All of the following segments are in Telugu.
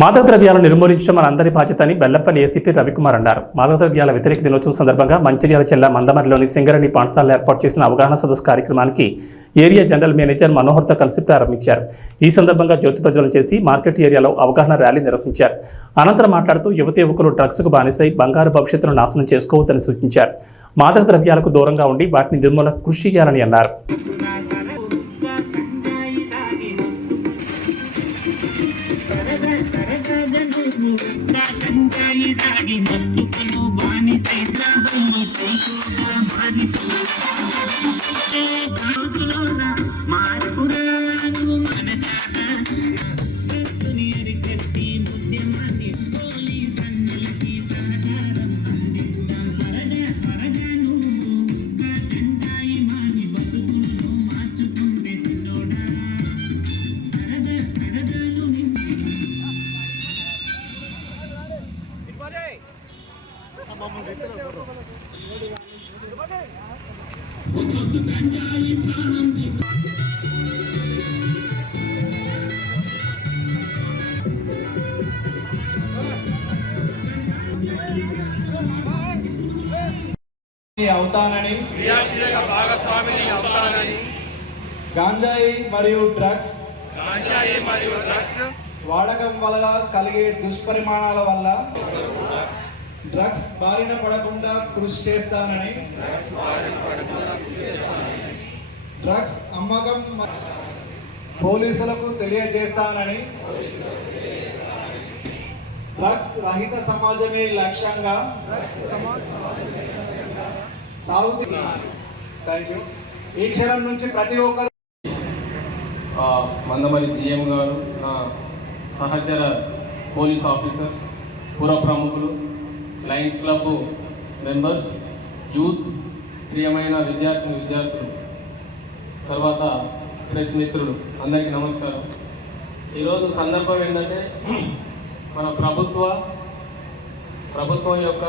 మాదక ద్రవ్యాలను నిర్మూలించడం మనందరి బాధ్యత అని బెల్లంపల్లి ఏసీపీ రవికుమార్ అన్నారు. మాదక ద్రవ్యాల వ్యతిరేక దినోత్సవం సందర్భంగా మంచిర్యాల జిల్లా మందమరిలోని సింగరణి పాఠశాలలో ఏర్పాటు చేసిన అవగాహన సదస్సు కార్యక్రమానికి ఏరియా జనరల్ మేనేజర్ మనోహర్తో కలిసి ప్రారంభించారు. ఈ సందర్భంగా జ్యోతి ప్రజ్వలన చేసి మార్కెట్ ఏరియాలో అవగాహన ర్యాలీ నిర్వహించారు. అనంతరం మాట్లాడుతూ యువత యువకులు డ్రగ్స్కు బానిసై బంగారు భవిష్యత్తును నాశనం చేసుకోవద్దని సూచించారు. మాదక ద్రవ్యాలకు దూరంగా ఉండి వాటిని నిర్మూలన కృషి చేయాలని అన్నారు. అవుతానని క్రియాశీలక భాగస్వామిని అవుతానని గాంజాయి మరియు డ్రగ్స్ గాంజాయి మరియు డ్రగ్స్ వాడకం వల్ల కలిగే దుష్పరిమాణాల వల్ల డ్రగ్స్ బారిన పడకుండా కృషి చేస్తానని. డ్రగ్స్ అమ్మకం పోలీసులకు తెలియజేస్తానని. డ్రగ్స్ రహిత సమాజమే లక్ష్యంగా. సాగుతు థ్యాంక్ యూ ఈ క్షణం నుంచి ప్రతి ఒక్కరు మందమరి మందమల్లి జిఎం గారు నా సహచర పోలీస్ ఆఫీసర్స్ పుర ప్రముఖులు లయన్స్ క్లబ్ మెంబర్స్ యూత్ ప్రియమైన విద్యార్థిని విద్యార్థులు తర్వాత ప్రెస్ మిత్రులు అందరికీ నమస్కారం. ఈరోజు సందర్భం ఏంటంటే మన ప్రభుత్వ ప్రభుత్వం యొక్క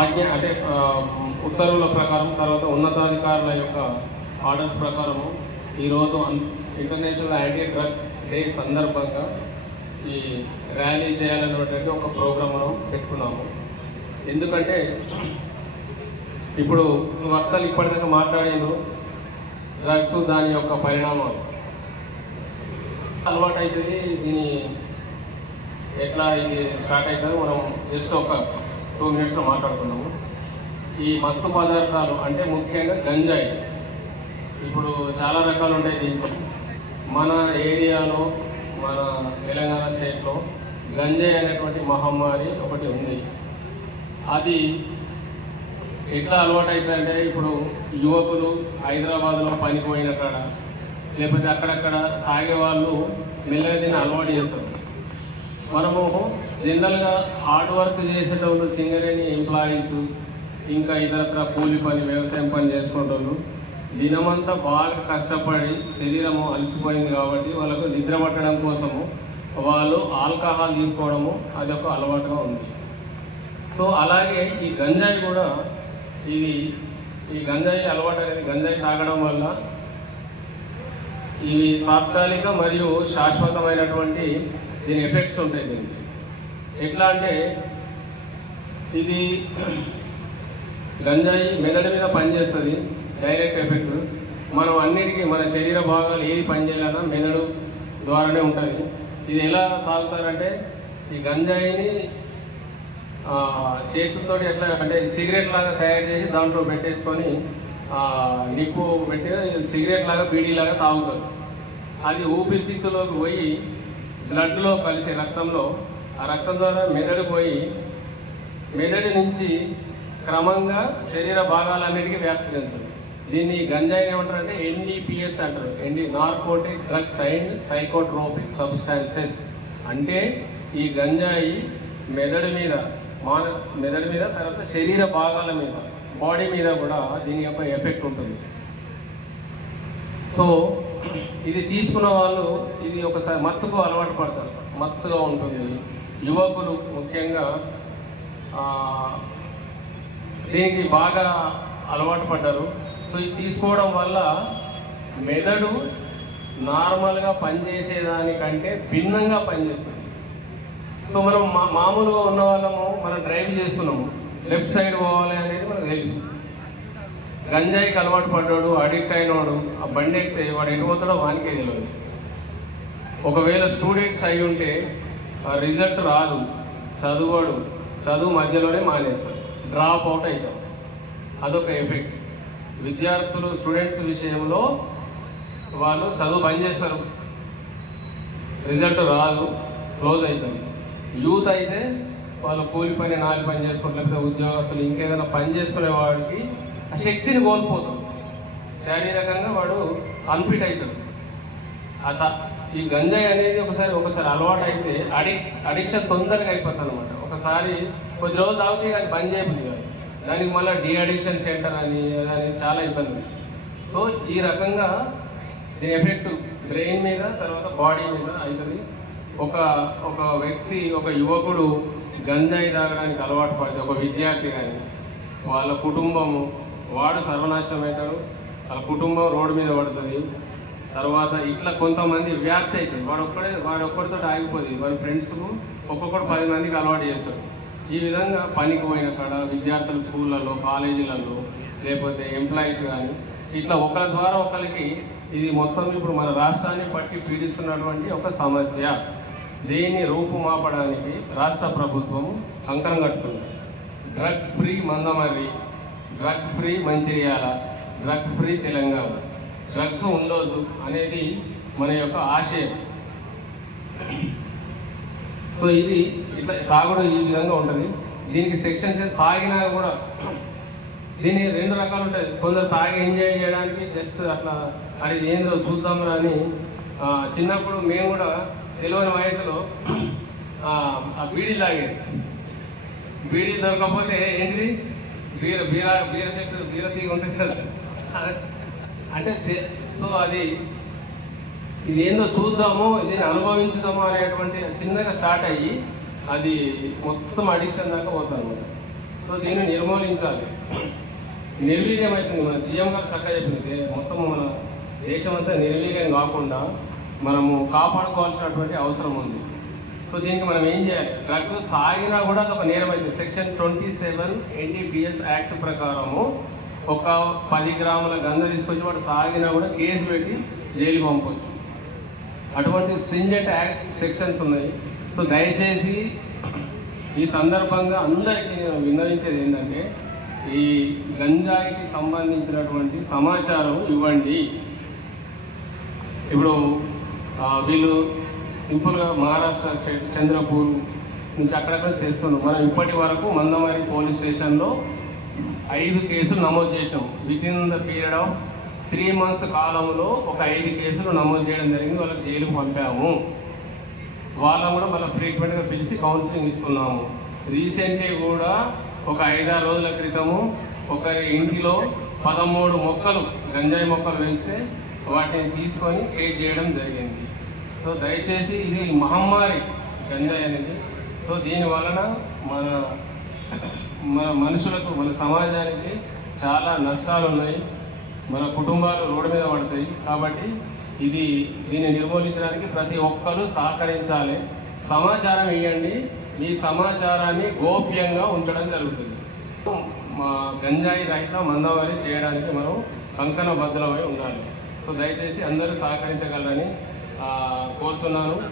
ఆజ్ఞ అంటే ఉత్తర్వుల ప్రకారం తర్వాత ఉన్నతాధికారుల యొక్క ఆర్డర్స్ ప్రకారము ఈరోజు ఇంటర్నేషనల్ యాంటీ డ్రగ్ డే సందర్భంగా ఈ ర్యాలీ చేయాలన్నటువంటి ఒక ప్రోగ్రామ్ మనం పెట్టుకున్నాము. ఎందుకంటే ఇప్పుడు వక్తలు ఇప్పటిదాకా మాట్లాడాను డ్రగ్స్ దాని యొక్క పరిణామాలు అలవాటు అవుతుంది దీని ఎట్లా ఇది స్టార్ట్ అవుతుందో మనం జస్ట్ ఒక టూ మినిట్స్లో మాట్లాడుకున్నాము ఈ మత్తు పదార్థాలు అంటే ముఖ్యంగా గంజాయి. ఇప్పుడు చాలా రకాలు ఉంటాయి దీంట్లో. మన ఏరియాలో మన తెలంగాణ స్టేట్లో గంజాయి అనేటువంటి మహమ్మారి ఒకటి ఉంది. అది ఎట్లా అలవాటు అవుతుందంటే ఇప్పుడు యువకులు హైదరాబాద్లో పనికి పోయిన కాడ లేకపోతే అక్కడక్కడ తాగే వాళ్ళు మెల్లగా దీన్ని అలవాటు చేస్తారు. మనము జనరల్గా హార్డ్ వర్క్ చేసేటోళ్ళు సింగరేణి ఎంప్లాయీస్ ఇంకా ఇతరత్ర కూలి పని వ్యవసాయం పని చేసుకునేటోళ్ళు దినమంతా బాగా కష్టపడి శరీరము అలసిపోయింది కాబట్టి వాళ్ళకు నిద్ర పట్టడం కోసము వాళ్ళు ఆల్కహాల్ తీసుకోవడము అది ఒక అలవాటుగా ఉంది. సో అలాగే ఈ గంజాయి కూడా ఇది ఈ గంజాయి అలవాటు అనేది గంజాయి తాగడం వల్ల ఇవి తాత్కాలిక మరియు శాశ్వతమైనటువంటి దీని ఎఫెక్ట్స్ ఉంటాయి దీనికి. ఎట్లా అంటే ఇది గంజాయి మెదడు మీద పనిచేస్తుంది. డైరెక్ట్ ఎఫెక్ట్ మనం అన్నిటికీ మన శరీర భాగాలు ఏది పనిచేయాలన్నా మెదడు ద్వారానే ఉంటుంది. ఇది ఎలా తాగుతారంటే ఈ గంజాయిని చేతులతో ఎట్లా అంటే సిగరెట్ లాగా తయారు చేసి దాంట్లో పెట్టేసుకొని నిప్పు పెట్టి సిగరెట్ లాగా బీడీ లాగా తాగుతారు. అది ఊపిరితిత్తులోకి పోయి బ్లడ్లో కలిసి రక్తంలో ఆ రక్తం ద్వారా మెదడు పోయి మెదడు నుంచి క్రమంగా శరీర భాగాలన్నిటికీ వ్యాప్తి చెందుతుంది. దీన్ని గంజాయి ఏమంటారంటే ఎన్డీపీఎస్ అంటారు. ND narcotic drugs and psychotropic substances అంటే ఈ గంజాయి మెదడు మీద మాన మెదడు మీద తర్వాత శరీర భాగాల మీద బాడీ మీద కూడా దీని యొక్క ఎఫెక్ట్ ఉంటుంది. సో ఇది తీసుకున్న వాళ్ళు ఇది ఒకసారి మత్తుకు అలవాటు పడతారు. మత్తుగా ఉంటుంది. యువకులు ముఖ్యంగా దీనికి బాగా అలవాటు పడ్డారు. తీసుకోవడం వల్ల మెదడు నార్మల్గా పనిచేసేదానికంటే భిన్నంగా పనిచేస్తుంది. సో మనం మా మామూలుగా ఉన్న వాళ్ళము మనం డ్రైవ్ చేస్తున్నాము. లెఫ్ట్ సైడ్ పోవాలి అనేది మనకు తెలుసు. గంజాయికి అలవాటు పడ్డాడు అడిక్ట్ అయినవాడు ఆ బండి ఎక్కితే వాడు ఎటు పోతాడో వానికే తెలియదు ఒకవేళ స్టూడెంట్స్ అయి ఉంటే ఆ రిజల్ట్ రాదు. చదువుడు చదువు మధ్యలోనే మానేస్తారు డ్రాప్ అవుట్ అవుతాం అదొక ఎఫెక్ట్. విద్యార్థులు స్టూడెంట్స్ విషయంలో వాళ్ళు చదువు బంద్ చేస్తారు. రిజల్ట్ రాదు క్లోజ్ అవుతుంది. యూత్ అయితే వాళ్ళు కూలి పని నాలుగు పని చేసుకుంటే లేకపోతే ఉద్యోగస్తులు ఇంకేదైనా పని చేసుకునే వాడికి ఆ శక్తిని కోల్పోతాం. శారీరకంగా వాడు అన్ఫిట్ అవుతాడు. అత ఈ గంజాయి అనేది ఒకసారి ఒకసారి అలవాటు అయితే అడిక్ అడిక్షన్ తొందరగా అయిపోతుంది అనమాట ఒకసారి కొద్ది రోజులు తాగితే అది బంద్ చేయబుద్ది దానికి మళ్ళీ డిఅడిక్షన్ సెంటర్ అని అని చాలా ఇబ్బంది. ఉంది. సో ఈ రకంగా దీని ఎఫెక్ట్ బ్రెయిన్ మీద తర్వాత బాడీ మీద అవుతుంది ఒక ఒక వ్యక్తి ఒక యువకుడు గంజాయి తాగడానికి అలవాటు పడితే ఒక విద్యార్థి కానీ వాళ్ళ కుటుంబము వాడు సర్వనాశనం అవుతాడు వాళ్ళ కుటుంబం రోడ్డు మీద పడుతుంది. తర్వాత ఇట్లా కొంతమంది వ్యాప్తి అవుతుంది వాడు ఒక్కడే వాడు ఒక్కడితో ఆగిపోతుంది వాడి ఫ్రెండ్స్ ఒక్కొక్కడు పది మందికి అలవాటు చేస్తారు. ఈ విధంగా పనికి పోయిన కాడ విద్యార్థులు స్కూళ్ళలో కాలేజీలలో లేకపోతే ఎంప్లాయీస్ కానీ ఇట్లా ఒకరి ద్వారా ఒకరికి ఇది మొత్తం ఇప్పుడు మన రాష్ట్రాన్ని పట్టి పీడిస్తున్నటువంటి ఒక సమస్య. దీన్ని రూపుమాపడానికి రాష్ట్ర ప్రభుత్వం కంకణం కట్టుకుంది drug free Mandamarri drug free Mancherial drug free Telangana. Drugs ఉండొద్దు అనేది మన యొక్క ఆశయం. సో ఇది ఇట్లా తాగుడు ఈ విధంగా ఉంటుంది. దీనికి సెక్షన్స్ తాగినా కూడా దీని రెండు రకాలు ఉంటాయి. కొందరు తాగి ఎంజాయ్ చేయడానికి జస్ట్ అట్లా అది ఏందో చూద్దాంరా అని చిన్నప్పుడు మేము కూడా తెలియని వయసులో ఆ, బీడీ తాగేది. బీడీ దొరకకపోతే ఏంటి బీర బీర బీర చెట్టు బీర తీగ ఉంటుంది కదా. అంటే సో అది ఇది ఏందో చూద్దాము దీన్ని అనుభవించుదాము అనేటువంటి చిన్నగా స్టార్ట్ అయ్యి అది మొత్తం అడిక్షన్ దాకా పోతుంది సో దీన్ని నిర్మూలించాలి. నిర్వీర్యం అవుతుంది మన జీఎం గారు చక్కగా చెప్పింది మొత్తం మన దేశం అంతా నిర్వీర్యం కాకుండా మనము కాపాడుకోవాల్సినటువంటి అవసరం ఉంది. సో దీనికి మనం ఏం చేయాలి? డ్రగ్ తాగినా కూడా అది ఒక నేరం అయితే section twenty seven NDPS act ప్రకారము ఒక పది గ్రాముల గంధ తీసుకొచ్చి వాడు తాగినా కూడా కేసు పెట్టి జైలు పంపొచ్చు. అటువంటి స్ట్రింజెంట్ యాక్ట్ సెక్షన్స్ ఉన్నాయి. సో దయచేసి ఈ సందర్భంగా అందరికీ నేను విన్నవించేది ఏంటంటే ఈ గంజాయికి సంబంధించినటువంటి సమాచారం ఇవ్వండి. ఇప్పుడు వీళ్ళు సింపుల్గా మహారాష్ట్ర చంద్రపూర్ నుంచి అక్కడక్కడ చేస్తున్నాం మనం ఇప్పటి వరకు మందమరి పోలీస్ స్టేషన్లో ఐదు కేసులు నమోదు చేసాం with in the period of three months కాలంలో ఒక ఐదు కేసులు నమోదు చేయడం జరిగింది వాళ్ళకి జైలుకు పంపాము. వాళ్ళని కూడా మళ్ళీ ఫ్రీక్వెంట్గా పిలిచి కౌన్సిలింగ్ ఇస్తున్నాము రీసెంట్లీ కూడా ఒక ఐదారు రోజుల క్రితము ఒకరి ఇంటిలో పదమూడు మొక్కలు గంజాయి మొక్కలు వేస్తే వాటిని తీసుకొని కేక్ చేయడం జరిగింది. సో దయచేసి ఇది మహమ్మారి గంజాయి అనేది. సో దీని వలన మన మన మనుషులకు మన సమాజానికి చాలా నష్టాలు ఉన్నాయి. మన కుటుంబాలు రోడ్డు మీద పడతాయి. కాబట్టి ఇది దీన్ని నిర్మూలించడానికి ప్రతి ఒక్కరూ సహకరించాలి. సమాచారం ఇవ్వండి. ఈ సమాచారాన్ని గోప్యంగా ఉంచడం జరుగుతుంది. మా గంజాయి రహిత మందవరి చేయడానికి మనం కంకణ బద్దలమై ఉండాలి. సో దయచేసి అందరూ సహకరించగలరని కోరుతున్నాను.